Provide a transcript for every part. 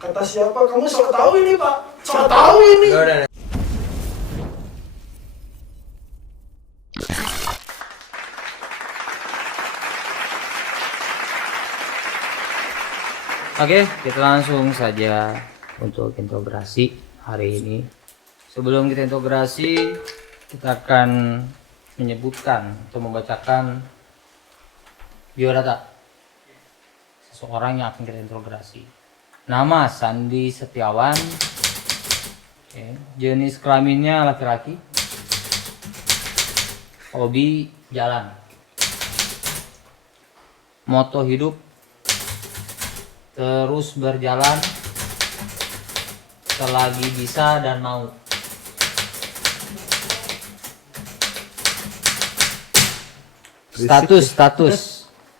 Kata siapa? Kamu sok tahu ini, Pak. Sok tahu ini. Udah. Oke, kita langsung saja untuk integrasi hari ini. Sebelum kita integrasi, kita akan menyebutkan atau membacakan biodata seseorang yang akan kita integrasi. Nama Sandi Setiawan. Oke. Jenis kelaminnya laki-laki. Hobi jalan. Moto hidup terus berjalan selagi bisa dan mau.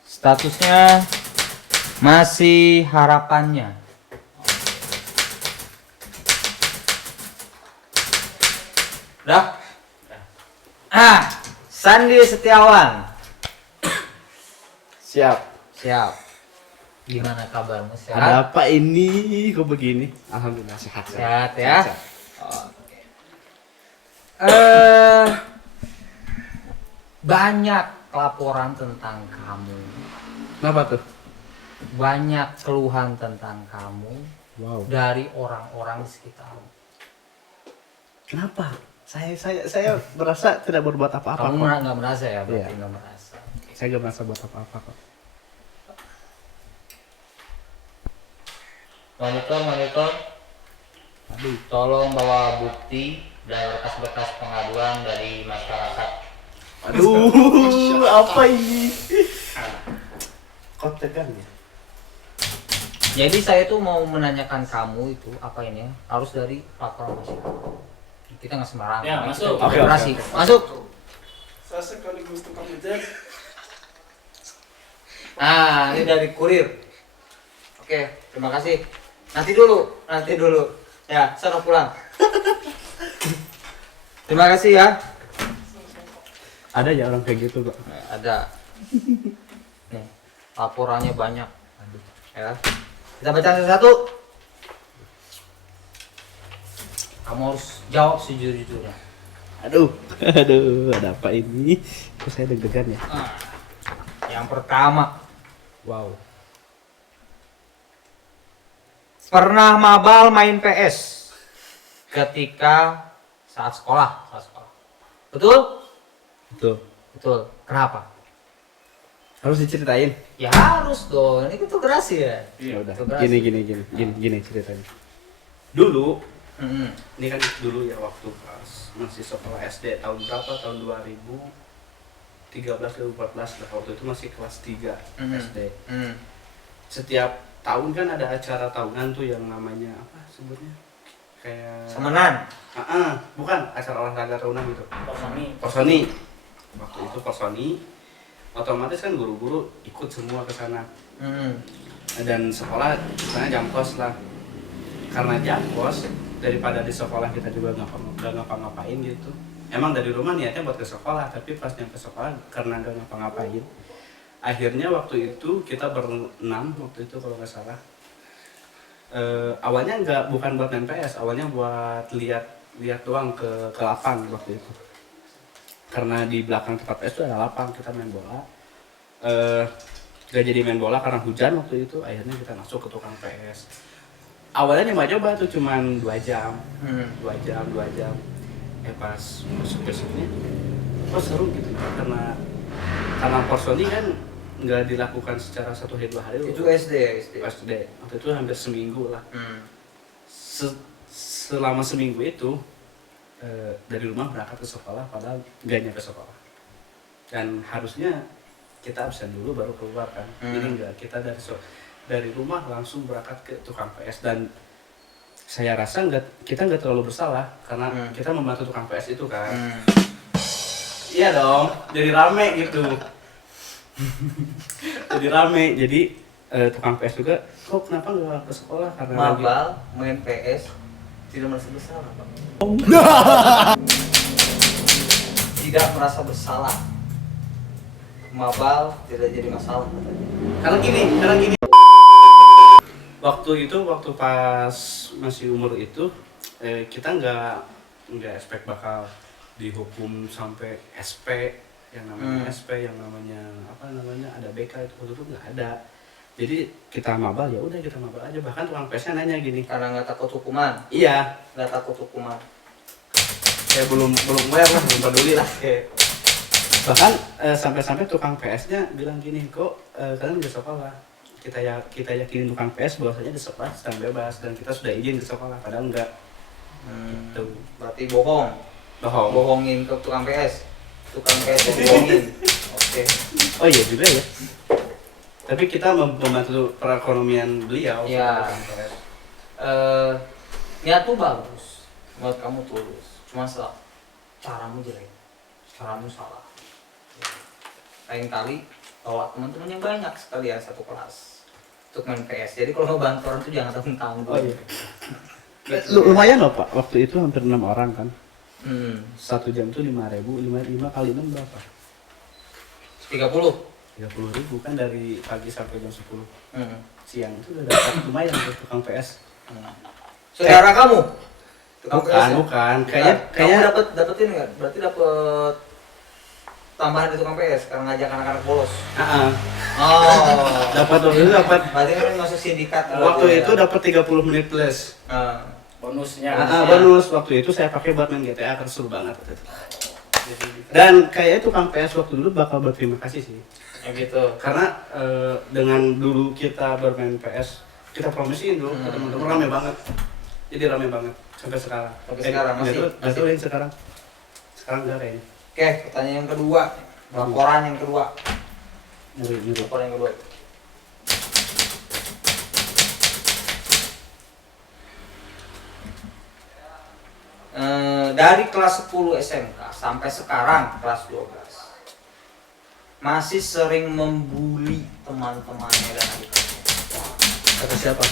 Statusnya masih harapannya. Udah? Sandi Setiawan. Siap. Gimana kabarmu? Sehat? Ada apa ini? Kok begini? Alhamdulillah sehat. Sehat ya. Sehat. Oke. Banyak laporan tentang kamu. Kenapa tuh? Banyak keluhan tentang kamu Wow. dari orang-orang di sekitarmu. Kenapa? Saya merasa tidak berbuat apa-apa. Kamu kok. nggak merasa ya? Berarti Iya. nggak merasa. Saya nggak merasa buat apa-apa kok. Monitor. Aduh. Tolong bawa bukti dan berkas-berkas pengaduan dari masyarakat. Aduh, apa ini? Kok tegang ya? Jadi saya tuh mau menanyakan kamu itu apa ini ya? Harus dari laporan masyarakat. Kita nggak sembarangan. Ya, masuk. Kita Oke, integrasi. oke. Masuk. Saya sekaligus tukang ojek. Ini dari kurir. Oke, terima kasih. Nanti dulu. Ya, sana pulang. Terima kasih ya. Ada ya orang kayak gitu kok. Ada. Nih, laporannya banyak. Ya. Kita baca satu-satu. Kamu harus jawab sejujurnya. Aduh, ada apa ini? Kok saya deg-degan ya? Yang pertama, Wow. pernah mabal main PS ketika saat sekolah. Betul? Betul. Kenapa? Harus diceritain. Ya harus dong. Ini integrasi ya. Ya udah. Integrasi. Gini ceritanya. Dulu, Mm-mm. ini kan dulu ya waktu pas masih sekolah SD tahun berapa? Tahun 2013 2014 lah, waktu itu masih kelas 3 SD. Setiap tahun kan ada acara tahunan tuh yang namanya apa sebutnya? Kayak Semenan. bukan acara olahraga tahunan gitu. Personi. Personi. Waktu itu Personi, otomatis kan guru-guru ikut semua ke sana. Dan sekolah misalnya jam kos lah. Karena jam kos, daripada di sekolah kita juga nggak ngapa-ngapain gitu. Emang dari rumah niatnya buat ke sekolah, tapi pas nyampe sekolah karena nggak ngapa-ngapain. Akhirnya waktu itu kita berenam waktu itu kalau nggak salah. Awalnya bukan buat main PS, awalnya buat lihat doang ke lapang waktu itu. Karena di belakang tempat PS itu ada lapang, kita main bola. Gak jadi main bola karena hujan waktu itu, akhirnya kita masuk ke tukang PS. Awalnya coba tuh cuman 2 jam. 2 jam. Pas masuk ke sini, kok seru gitu karena Personi kan nggak dilakukan secara 1 hari 2 hari. Itu SD ya, SD. Waktu itu hampir seminggu lah. Selama seminggu itu dari rumah berangkat ke sekolah padahal nggak nyampe sekolah. Dan harusnya kita absen dulu baru keluar kan. Ini enggak, kita dari rumah langsung berangkat ke tukang PS. Dan saya rasa kita nggak terlalu bersalah karena kita membantu tukang PS itu kan. Iya dong, jadi rame gitu. Jadi tukang PS juga, kok kenapa nggak ke sekolah? Karena Mabal main PS tidak merasa bersalah, Pak. Tidak merasa bersalah. Mabal tidak jadi masalah katanya. Karena gini. waktu pas masih umur itu kita nggak expect bakal dihukum sampai SP, yang namanya SP, yang namanya ada BK, itu waktu itu nggak ada. Jadi kita mabal, ya udah kita mabal aja. Bahkan tukang PS-nya nanya gini, Karena nggak takut hukuman. iya, Nggak takut hukuman. belum aware lah, belum peduli lah. Bahkan sampai tukang PS-nya bilang gini, kok kalian udah sekolah, kita yakinin tukang PS bahwasanya di sekolah sedang bebas dan kita sudah izin di sekolah, padahal enggak. Gitu. Berarti bohongin ke tukang PS. Tukang PS itu bohongin. Oke. Oh iya juga ya. Tapi kita membantu perekonomian beliau. Ya. Niat tuh bagus, buat kamu tulus. Cuma salah, caramu jelek, caramu salah. Lain kali bawa teman-teman yang banyak sekalian satu kelas untuk main PS. Jadi kalau mau bantu orang tuh jangan tanggung-tanggung. Oh iya. Lumayan loh Pak, waktu itu hampir 6 orang kan. 1 jam tuh 5.000, 5 kali 6 berapa? 30.000 kan dari pagi sampai jam 10 siang itu udah dapat lumayan untuk tukang PS. Saudara kamu? Tukang PS ya? Bukan. Kamu Kayak dapetin nggak? Berarti dapet tambahan di tukang PS karena ngajak anak-anak bolos. Oh. dapat waktu itu dapat. Berarti kan masuk sindikat. Waktu itu dapat 30 menit plus. Bonusnya. Bonus waktu itu saya pakai buat main GTA, kan seru banget. Dan kayaknya tukang PS waktu dulu bakal berterima kasih sih. Ya gitu. Karena dengan dulu kita bermain PS, kita promosiin dulu ke teman-teman, rame banget. Jadi rame banget sampai sekarang. Sampai sekarang masih. Masih sekarang. Sekarang enggak kayaknya. Oke, pertanyaan yang kedua. Laporan yang kedua. Laporan yang kedua. Dari kelas 10 SMK sampai sekarang kelas 12 masih sering membuli teman-temannya dan adik-adiknya. Kata siapa?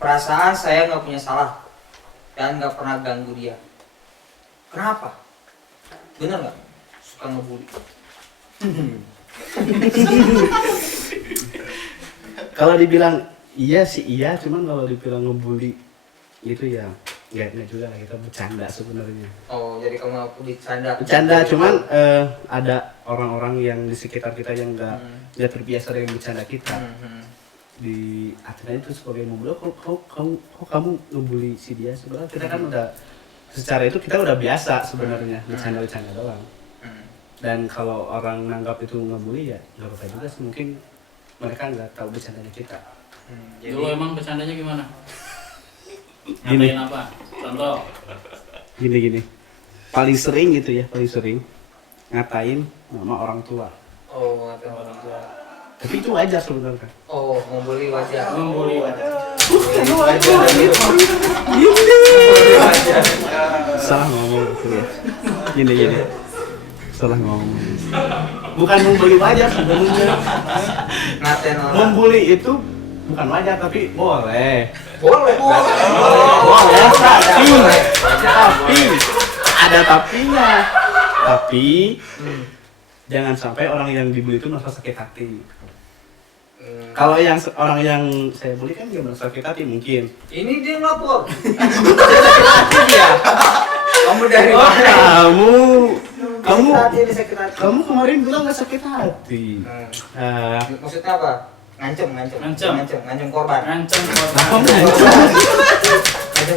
Perasaan saya nggak punya salah dan nggak pernah ganggu dia. Kenapa? Bener nggak? Suka ngebully. Kalau dibilang iya sih iya, cuman kalau dibilang ngebully itu ya enggak juga lah, kita bercanda sebenarnya. Oh, jadi kamu aku bercanda. Bercanda, cuman ada orang-orang yang di sekitar kita yang nggak terbiasa dengan bercanda kita. Di akhirnya itu sebagai membuli, kok kamu ngebully si dia, sebenarnya kita kan udah secara itu kita udah biasa sebenarnya bercanda doang. Dan kalau orang nanggap itu ngebully ya nggak apa-apa juga sih, mungkin mereka nggak tahu bercandanya kita. Dulu emang bercandanya gimana? Gini. Ngapain apa? Contoh. Gini paling sering gitu ya, ngatain nama orang tua. Oh, ngatain orang tua. Tapi itu wajar sebenarnya. Oh, membuli wajar. Membuli wajar. Salah ngomong gitu ya. Gini. Salah ngomong. Bukan membuli wajar sebenarnya. Ngatain orang. Membuli itu bukan wajar tapi boleh. Boleh. Tapi ada tapinya. Tapi jangan sampai orang yang dibully itu merasa sakit hati. Kalau orang yang saya bully kan nggak merasa sakit hati mungkin. Ini dia ngelapor. Dia. Kamu dari mana? Kamu kemarin bilang nggak sakit hati. Maksudnya apa? Ngancem korban. Ngancem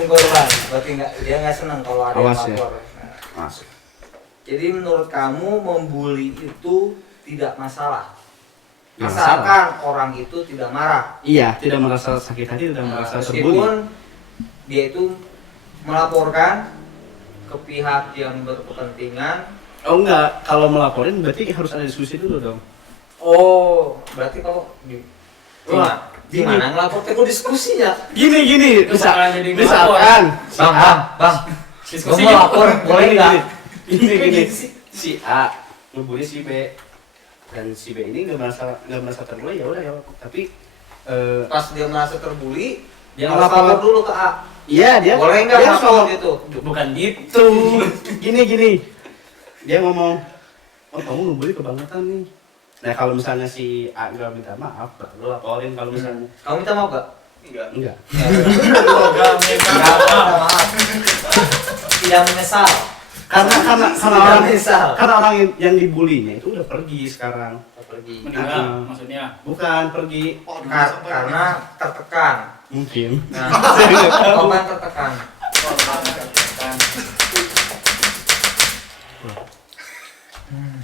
korban. Berarti dia nggak senang kalau ada yang Awas ya. lapor. Masuk. Jadi menurut kamu membuli itu tidak masalah. Nggak Asalkan orang itu tidak marah. Iya, tidak merasa sakit hati, tidak merasa terbully. Meskipun dia itu melaporkan ke pihak yang berkepentingan. Oh enggak, kalau melaporin berarti harus ada diskusi dulu dong. Oh, berarti kalau Wah, gimana ngelapor teko diskusinya? Gini, bakalan jadi misalkan Bang. Diskusi Gua mau lapor, boleh nggak? Gini, si A ngebully si B dan si B ini nggak merasa terbully, ya udah ya. Tapi Pas dia merasa terbuli, dia Ngelapor. harus lapor dulu ke A. iya dia Boleh nggak dia harus lapor ngomong gitu? Bukan gitu. gini. Dia ngomong, oh kamu ngebully kebangetan nih. Nah kalau misalnya si A nggak minta maaf, baru laporin kalau misalnya Kamu minta maaf gak? Enggak. enggak. Enggak minta maaf. Tidak menyesal. Karena Tidak orang menyesal. karena orang yang dibulinya itu udah pergi sekarang. Pergi. Meninggal maksudnya. Bukan pergi, Oh, Karena tertekan. mungkin. Nah, Saya nggak tahu. korban tertekan.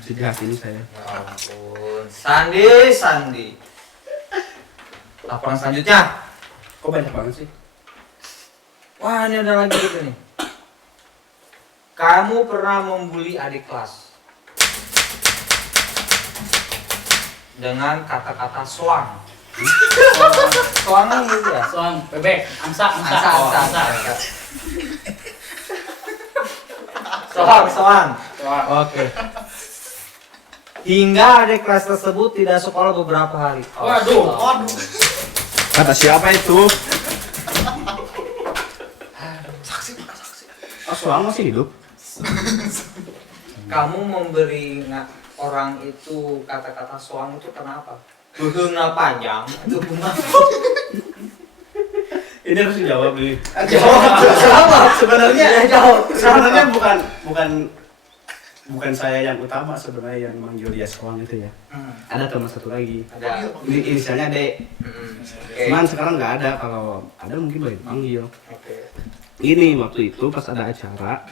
Sejak ini saya. Ya ampun. Sandi. Laporan selanjutnya. Kok banyak banget sih? Wah, ini udah lagi gitu nih. Kamu pernah membuli adik kelas dengan kata-kata soang. Soang kan gitu ya? Soang bebek, angsa. Angsa. Soang. Soang. Oke. Hingga adik kelas tersebut tidak sekolah beberapa hari. Waduh. Kata siapa itu? Saksi. Oh, Soang masih hidup? Kamu memberi orang itu kata-kata soang itu kenapa? Hubungnya panjang itu gimana? Ini harus dijawab nih. Jawab sebenarnya. Jawab. Sebenarnya bukan saya yang utama sebenarnya yang manggil dia Soang itu ya. Ada teman satu lagi. Ada. Ini inisialnya D. Oke. Cuman sekarang nggak ada. Kalau ada mungkin boleh dipanggil. Oke. Ini waktu itu pas ada acara,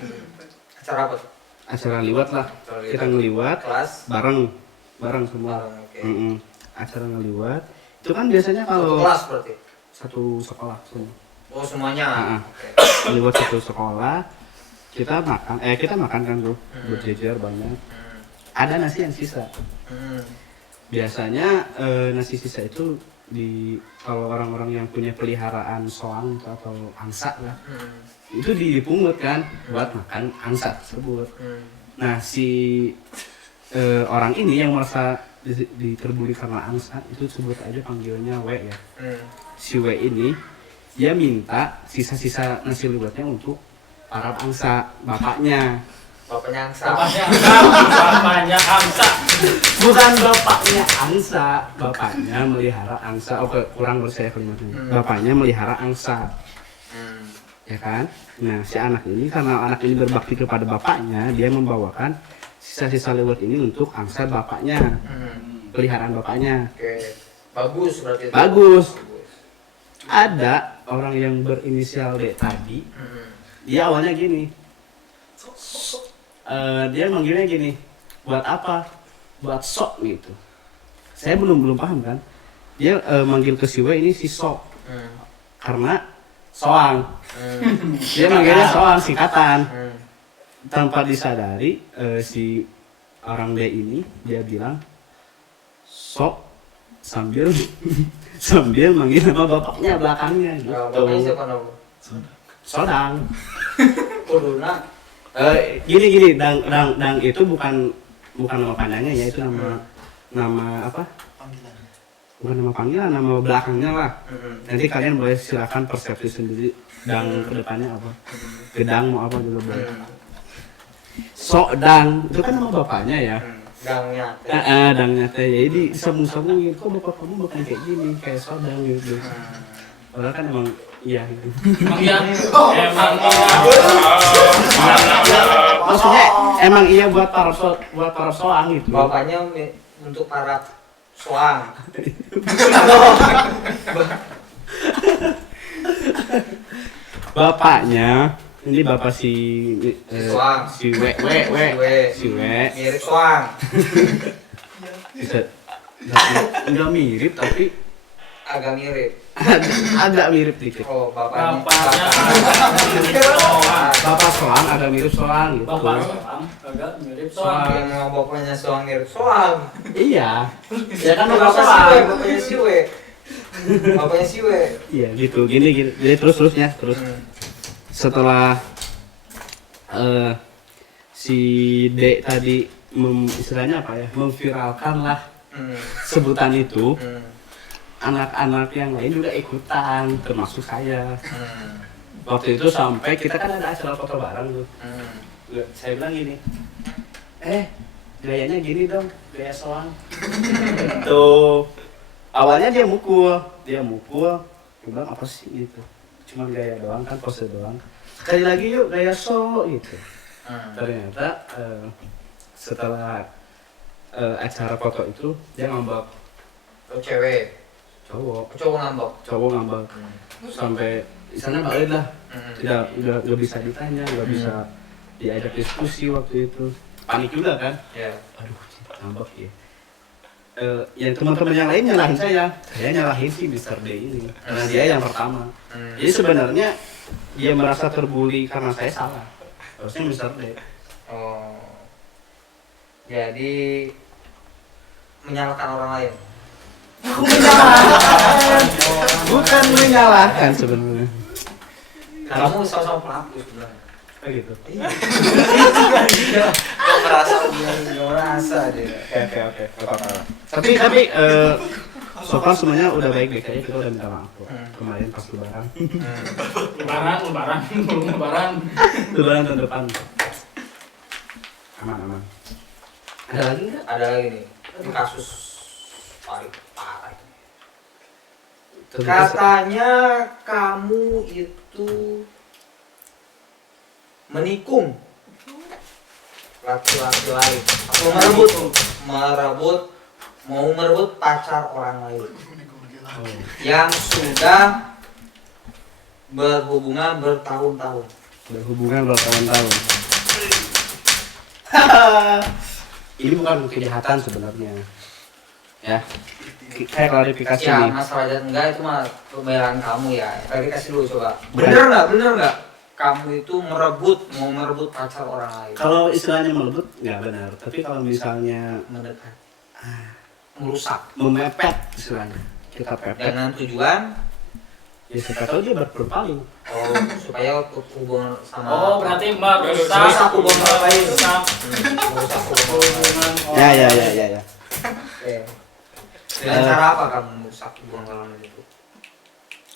Acara apa? Tuh? acara liwat lah. Kita ngeliwat Kelas. bareng semua. Bareng, oke. Acara ngeliwat. Itu kan biasanya Satu kalau kelas berarti. satu sekolah semua. Oh semuanya. Ah. Oke. Ngeliwat satu sekolah. Kita makan kan tuh, berjejer banyak. Ada nasi yang sisa. Biasanya nasi sisa itu kalau orang-orang yang punya peliharaan soang atau angsa lah, itu dipungut kan buat makan angsa tersebut. Nah si orang ini yang merasa diterbuli karena angsa itu sebut aja panggilnya W ya. Si W ini dia minta sisa-sisa nasi liwetnya untuk para angsa, bapaknya. Bapaknya angsa. Bapaknya angsa. Bukan bapaknya angsa, bapaknya melihara angsa. Oh, kurang menurut saya kalimatnya. Bapaknya melihara angsa, ya kan? Nah, si anak ini karena anak ini berbakti kepada bapaknya, dia membawakan sisa-sisa liwet ini untuk angsa bapaknya, peliharaan bapaknya. Oke. Bagus berarti. Itu. Bagus. Ada orang yang berinisial D tadi, dia awalnya gini. Dia manggilnya gini, buat apa? Buat sok gitu. Saya belum paham kan. Dia manggil ke si W ini si sok karena soang. Dia manggilnya soang singkatan. Tanpa disadari si orang D ini dia bilang sok sambil manggil nama bapaknya belakangnya gitu. Bapaknya siapa nama? Sodang. Kuduna. Gini dang itu bukan nama panjangnya ya, itu nama apa? Panggilan. Bukan nama panggilan, nama belakangnya lah. Nanti kalian boleh silakan persepsi sendiri dang kedepannya apa. Gedang mau apa juga boleh. Sodang itu kan nama bapaknya ya. Gangnya. Dangnya teh jadi disambung-sambungin, kok bapak kamu bukan kayak gini, kayak Sodang gitu. Padahal kan emang iya gitu. Emang iya. Maksudnya emang iya buat para soang gitu. Bapaknya untuk para soang. Bapaknya ini bapak si Soang. si W Mirip soang. bisa enggak mirip tapi Agak mirip. agak mirip dikit. Oh, bapaknya. Bapak soang agak mirip soang gitu. Bapak soang agak mirip Soang soang. yang mau bapaknya soang mirip soang. Iya. Ya kan bapak Bapak soang. bapaknya siwe. Bapaknya siwe. Iya gitu. Gini. Jadi terus. Setelah si D tadi istilahnya apa ya? Memviralkan lah sebutan itu. Anak-anak yang lain juga ikutan, termasuk saya. Waktu itu sampai kita kan ada acara foto bareng tuh. Saya bilang gini, gayanya gini dong, gaya soang. Tuh. Awalnya dia mukul. Dia bilang apa sih gitu. Cuma gaya doang kan, pose doang. Sekali lagi yuk gaya so gitu. Ternyata setelah acara foto itu dia ngambek. Oh, cewek. Cowok ngambek. Sampai di sana balik lah. Nggak bisa ditanya, nggak bisa diajak diskusi waktu itu. Panik juga kan? Iya. Aduh, ngambek ya. Yang teman-teman yang lain nyalahin saya nyalahin si Mr. D ini karena dia yang pertama. Jadi sebenarnya dia merasa terbuli karena saya salah. Harusnya Mr. D. Oh. Jadi menyalahkan orang lain. Bukan menyalahkan sebenarnya. Kamu sama-sama pelaku sebenarnya. Kayak gitu. Kau merasa dia. Oke. Tapi so far semuanya udah baik-baik aja, kita udah minta maaf kok. Kemarin pas lebaran. Lebaran tahun depan. Aman. Ada lagi nggak? Ada lagi nih. Ini kasus paling parah. Katanya kamu itu menikung laki-laki lain mau merebut pacar orang lain yang sudah berhubungan bertahun-tahun. Ini bukan kejahatan sebenarnya. Ya. Saya klarifikasi Ya nih. Mas Rajat, enggak, itu mah pembelaan kamu ya. Klarifikasi dulu coba. Bener nggak kamu itu mau merebut pacar orang lain? Kalau istilahnya merebut nggak benar, tapi kalau misalnya Mendekat, merusak, memepet istilahnya, kita pepet. dengan tujuan Ya siapa tahu dia berpaling. supaya hubungan sama. Oh, berarti merusak hubungan orang lain. merusak hubungan. Ya. Oke. Dengan cara apa kamu merusak hubungan orang lain itu?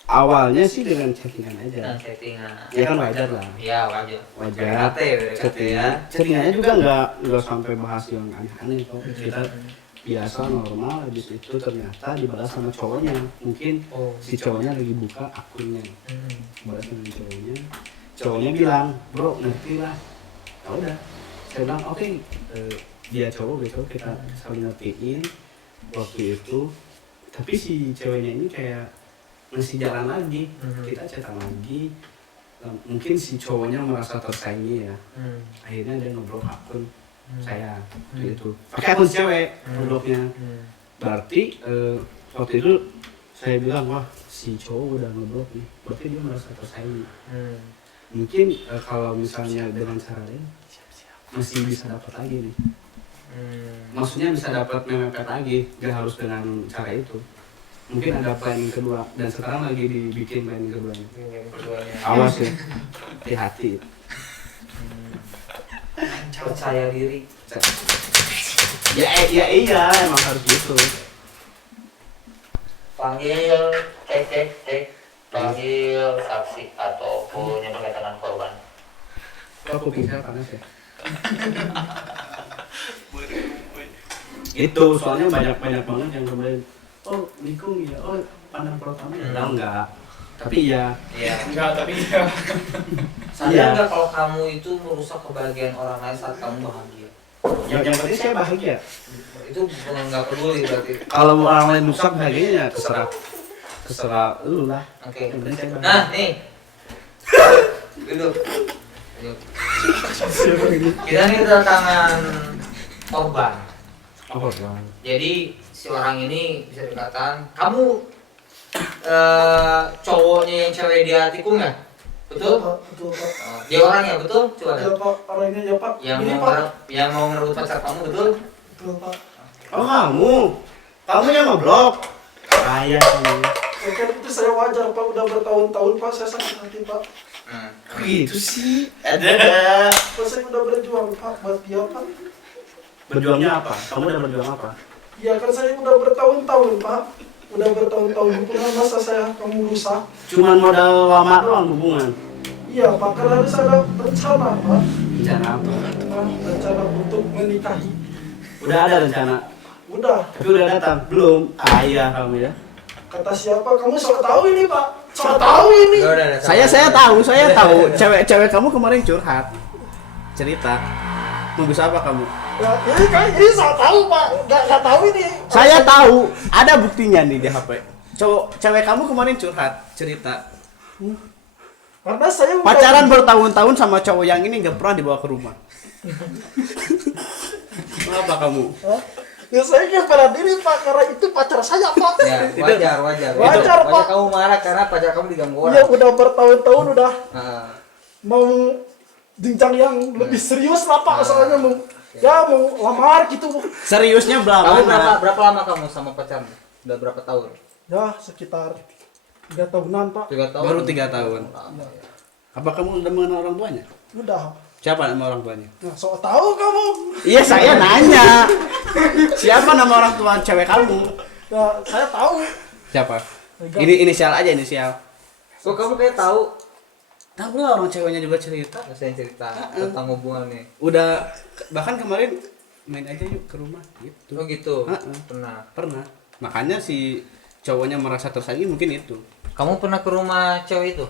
Awalnya sih dengan chattingan aja. Dengan chattingan. Ya kan wajar lah. Iya wajar. Wajar. PDKT ya. Chattingannya juga nggak sampai bahas yang aneh-aneh kok. Kita biasa normal, habis itu ternyata dibalas sama cowoknya. Mungkin si cowoknya lagi buka akunnya, balas dengan cowoknya bilang, bro ngerti lah. Ya udah, saya bilang oke, dia cowok gitu, kita saling ngertiin waktu itu. Tapi si ceweknya ini kayak masih jalan lagi, kita chatan lagi. Mungkin si cowoknya merasa tersaingi ya, akhirnya dia ngeblok akun saya gitu, pakai akun cewek ngebloknya. Berarti waktu itu saya bilang, wah si cowok udah ngeblok nih, berarti dia merasa tersaingi. Mungkin kalau misalnya dengan cara lain masih bisa dapat lagi nih. Maksudnya bisa dapat memepet lagi, gak harus dengan cara itu. Mungkin ada planning kedua, dan sekarang lagi dibikin planning keduanya. Awas ya, hati-hati. Percaya diri. Ya iya, emang harus gitu. Panggil panggil saksi ataupun yang berkaitan dengan korban. Kok kuping saya panas ya? Itu soalnya banyak banget yang kemarin, oh nikung ya, oh pandang pertama ya, enggak, tapi ya Enggak, tapi ya. Sadar nggak kalau kamu itu merusak kebahagiaan orang lain saat kamu bahagia? yang penting saya bahagia. Itu bukan nggak peduli berarti. Kalau orang lain rusak bahagianya terserah lu lah. Oke. Yang penting saya bahagia. Nah nih, duduk. Kita nih kedatangan korban. Oh, Bang. Jadi si orang ini bisa dikatakan kamu cowoknya yang cewek dia tikung ya? Betul? Betul Pak. Dia orangnya betul? Coba Ya lihat. Pak, orangnya ya Pak. Yang Ini mau Pak. yang mau merebut pacar kamu betul? Betul Pak. Oh kamu yang ngeblok. Ayah kamu. Ya kan itu saya wajar Pak, udah bertahun-tahun Pak, saya sakit hati Pak. Gitu sih. Ada. Pak saya udah berjuang Pak buat dia Pak. Berjuangnya apa? Kamu udah berjuang apa? Ya kan saya udah bertahun-tahun Pak. Udah bertahun-tahun hubungan, masa saya kamu rusak? Cuman modal lama doang hubungan. Iya Pak, karena harus ada rencana Pak. Rencana apa? Rencana untuk menikahi. Udah ada rencana. Udah. Tapi udah datang. Belum. Ayah kamu ya. Kata siapa? Kamu sok tahu ini Pak. Sok tahu ini. Udah, Saya tahu. Cewek kamu kemarin curhat. Cerita. Mau bisa apa kamu? Ya, ini sok tahu Pak. Gak tahu ini. Saya tahu. Ada buktinya nih di HP. Cewek kamu kemarin curhat. Cerita. Karena saya Pacaran bertahun-tahun sama cowok yang ini nggak pernah dibawa ke rumah. Kenapa kamu? Hah? Ya saya nggak pada diri Pak, karena itu pacar saya Pak. Ya, wajar. Wajar, Pak. Kamu marah karena pacar kamu diganggu Ya orang. udah bertahun-tahun udah Nah, mau jenjang yang lebih serius lah Pak, soalnya mau lamar gitu. Seriusnya kamu berapa? berapa lama kamu sama pacarmu? Udah berapa tahun? Ya sekitar 3 tahunan Pak. 3 tahun. Baru 3 tahun. Apa kamu udah mengenal orang tuanya? Udah. Siapa nama orang tuanya? Nah, sok tahu kamu. Iya, saya nanya. Siapa nama orang tua cewek kamu? Ya saya tahu. Siapa? Ini inisial aja, inisial. So kamu kayak tahu Tahu lah, orang ceweknya juga cerita. saya cerita tentang hubungannya. Udah bahkan kemarin main aja yuk ke rumah gitu. Oh gitu. Pernah. Makanya si cowoknya merasa tersaingi mungkin itu. Kamu pernah ke rumah cewek itu?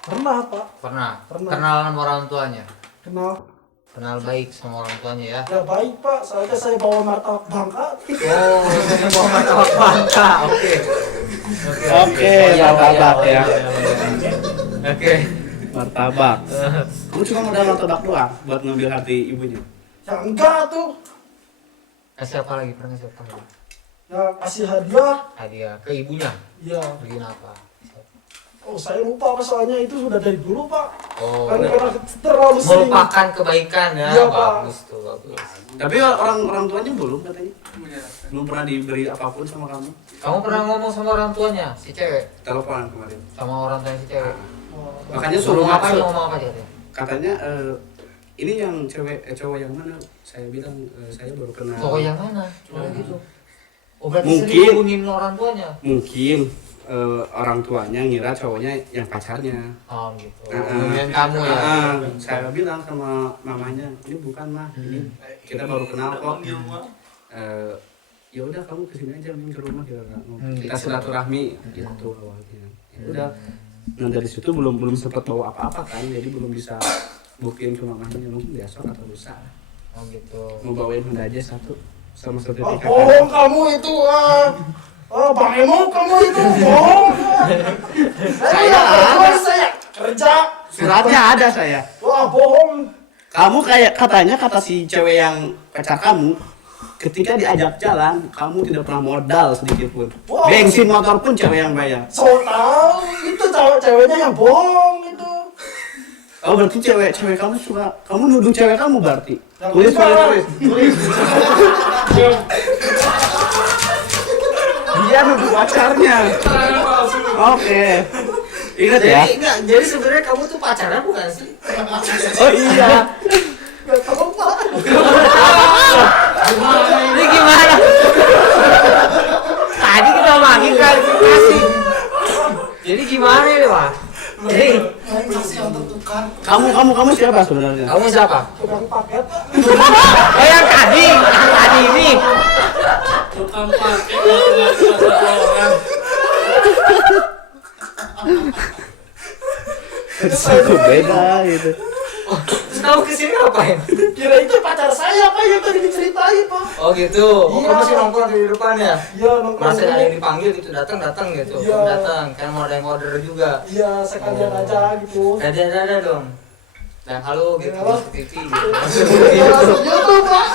Pernah Pak. Pernah. Pernah. Kenal sama orang tuanya. Kenal Baik sama orang tuanya ya. ya baik Pak, soalnya saya bawa martabak bangka. Oh, ini mau martabak bangka. Oke, Martabak ya. Oke. Martabak. Kamu cuma modal martabak doang buat ngambil hati ibunya. Ya enggak tuh. Kasih apa lagi? Pernah kasih apa lagi? Ya kasih hadiah. Hadiah ke ibunya. Ya. Beliin apa? Oh saya lupa Pak, soalnya itu sudah dari dulu Pak. Oh, Karena terlalu sering. melupakan kebaikan ya. Iya, Pak. Bagus tuh, bagus. Tapi orang tuanya belum katanya. Belum pernah diberi apapun sama kamu. Kamu pernah ngomong sama orang tuanya si cewek? Telepon kemarin. Sama orang tuanya si cewek? Oh, Makanya Suruh suruh apa? ngapain? Ngomong apa dia? Katanya ini yang cowok yang mana? Saya bilang saya baru kenal. Cowok yang mana? Cowok gitu. Oh, berarti Mungkin. sering hubungin orang tuanya? Mungkin orang tuanya ngira cowoknya yang pacarnya. Oh gitu. Hubungin kamu ya? Saya bilang sama mamanya, ini bukan mah, ini kita baru kenal kok. Ya udah kamu kesini aja main ke rumah kita silaturahmi gitu awalnya. Ya udah. Nah dari situ belum sempat bawa apa-apa kan, jadi belum bisa buktiin ke mamanya mungkin besok atau lusa. Oh gitu. Mau bawain Honda aja satu sama Oh, sertifikat. bohong kamu itu Bang Emo kamu itu bohong. Saya kerja. Suratnya ada saya. Wah bohong. Kamu kayak katanya kata si cewek yang pacar kamu, ketika diajak jalan, kamu tidak pernah modal sedikit pun. Wow. Bensin motor pun cewek yang bayar. So tahu itu ceweknya yang bohong itu. Oh berarti cewek kamu suka, kamu nuduh cewek kamu berarti? Yang Tulis. Dia nuduh pacarnya. Oke. Ingat ya. Jadi sebenarnya kamu tuh pacaran bukan sih? Oh iya. Gak tahu Pak. Ini gimana? Tadi kita omongin kan kasih. Jadi gimana ini Pak? Jadi Kamu siapa sebenarnya? kamu siapa? Tukang paket. Oh yang tadi ini. Tukang pakai tukang orang. Itu beda gitu. Terus kamu kesini ngapain? Kira itu pacar saya Pak yang tadi diceritain Pak. Oh gitu. Oh, Iya. kamu masih nongkrong di depan ya? Iya nongkrong. Merasa ada yang dipanggil gitu, datang gitu. Iya. Kamu datang, kan mau ada yang order juga. Iya sekalian aja gitu. Ada dong. Dan halo gitu, Halo. TV gitu. Ya langsung YouTube Pak.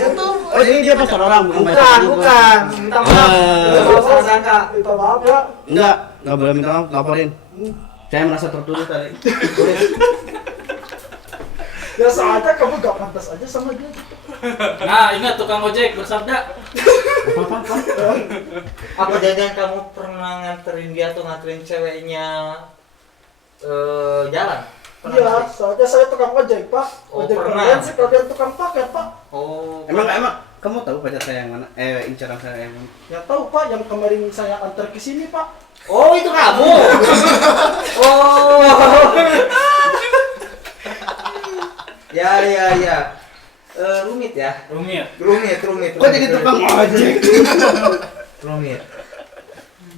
YouTube. Oh ini dia pacar orang bukan pacar Bukan, kamu. bukan. Minta maaf. Jangan salah sangka. Minta maaf ya. Enggak boleh minta maaf, laporin. Saya merasa tertuduh tadi. Ya soalnya kamu gak pantas aja sama dia. Nah, ingat tukang ojek bersabda. Apa jangan kamu pernah nganterin dia atau nganterin ceweknya jalan? Pernah Iya, nggak sih? soalnya saya tukang ojek Pak. Oh, Ojek pernah. kalian sih kalian tukang paket Pak. Oh. Emang kamu tahu pacar saya yang mana? Incaran saya yang mana? Ya tahu Pak, yang kemarin saya antar ke sini Pak. Oh itu kamu. Oh. Ya. Rumit ya. Rumit. Rumit. jadi tukang ojek? Rumit.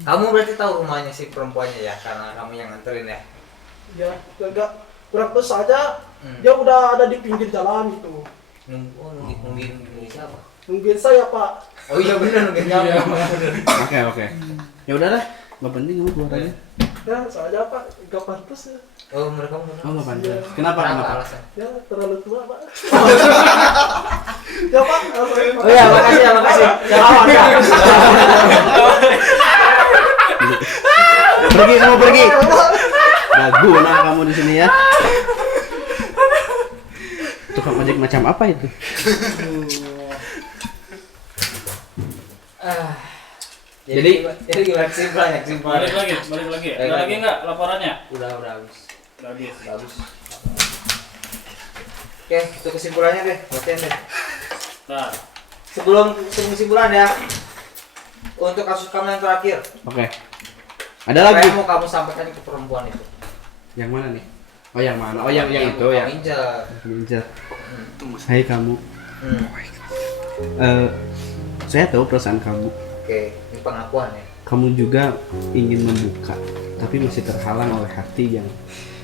Kamu berarti tahu rumahnya si perempuannya ya, karena kamu yang nganterin ya. Ya, enggak kurang tahu saja. Dia udah ada di pinggir jalan gitu. Nungguin siapa? Nungguin saya, Pak. Oh iya benar nungguin kamu. Oke. Ya udahlah, nggak penting kamu keluar aja. Ya, soalnya Pak, enggak pantas ya. Oh mereka Oh nggak pantas. Kenapa? alasan? Ya, terlalu tua, Pak. Ya, Pak. Oh iya, makasih. Kamu pergi. Nggak guna kamu di sini ya. Tukang ojek macam apa itu? Jadi gimana kesimpulannya? Balik lagi. Ada lagi nggak laporannya? Udah habis. Udah habis. Bagus. Oke, itu kesimpulannya deh, bacain deh. Nah, Sebelum kesimpulan ya. Untuk kasus kamu yang terakhir, Oke. Ada lagi? apa yang mau kamu sampaikan ke perempuan itu? Yang mana nih? Oh yang mana? Oh yang itu mau ya. kamu injak. Ninja. Hai kamu. Hmm. Saya tahu perasaan kamu. Oke, ini pengakuan ya. Kamu juga ingin membuka, tapi masih terhalang oleh hati yang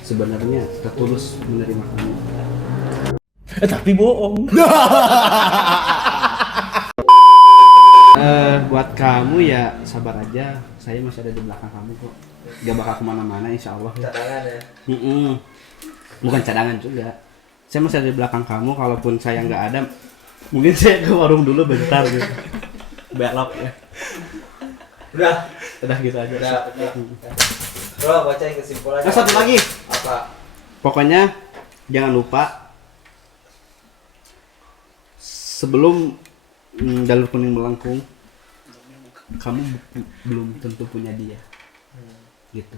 sebenarnya tertulus menerima kamu. Tapi bohong. Buat kamu ya sabar aja. Saya masih ada di belakang kamu kok. Gak bakal kemana-mana insya Allah. Cadangan ya. Bukan cadangan juga. Saya masih ada di belakang kamu. Kalaupun saya nggak ada, mungkin saya ke warung dulu bentar gitu. Belok ya. Udah gitu aja. Udah. Bro, bacain kesimpulannya. Nah, satu lagi. Apa? Pokoknya jangan lupa sebelum jalur kuning melengkung, kamu belum tentu punya dia, gitu.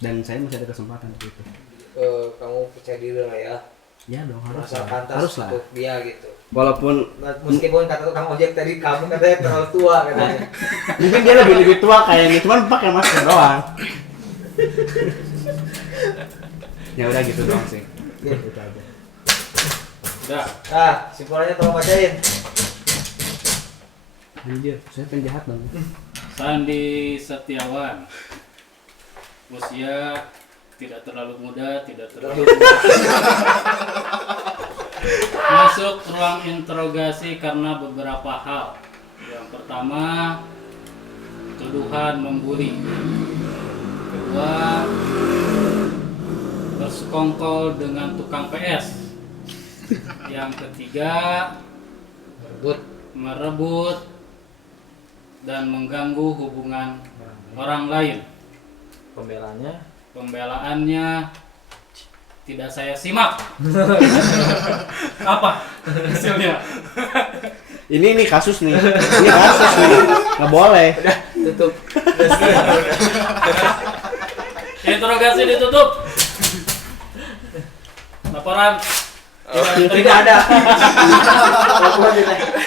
Dan saya masih ada kesempatan untuk itu. Kamu percaya diri lah ya. Ya dong, harus Merasa lah. pantas Harus lah. untuk dia gitu. Walaupun Meskipun kata tukang ojek tadi kamu katanya terlalu tua katanya. mungkin dia lebih tua kayaknya, cuman pakai masker doang. Ya udah gitu doang sih. Gitu aja. udah. Simpulannya tolong bacain. Anjir, saya penjahat dong. Sandi Setiawan. Usia tidak terlalu muda, tidak terlalu tua. Masuk ruang interogasi karena beberapa hal. Yang pertama, tuduhan membuli. Kedua, bersekongkol dengan tukang PS. Yang ketiga, merebut dan mengganggu hubungan orang lain. Pembelaannya tidak saya simak. Apa hasilnya? Ini kasus nih. Ini kasus nih. Nggak boleh. Tutup. Interogasi ditutup. Laporan Tidak ada.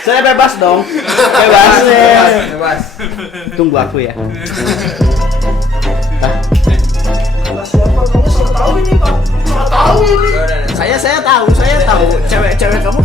Saya bebas dong. Bebas. Bebas. Tunggu aku ya. Nah, siapa? Kamu salah tahu ini, Pak. Salah tahu ini. Saya tahu. Cewek kamu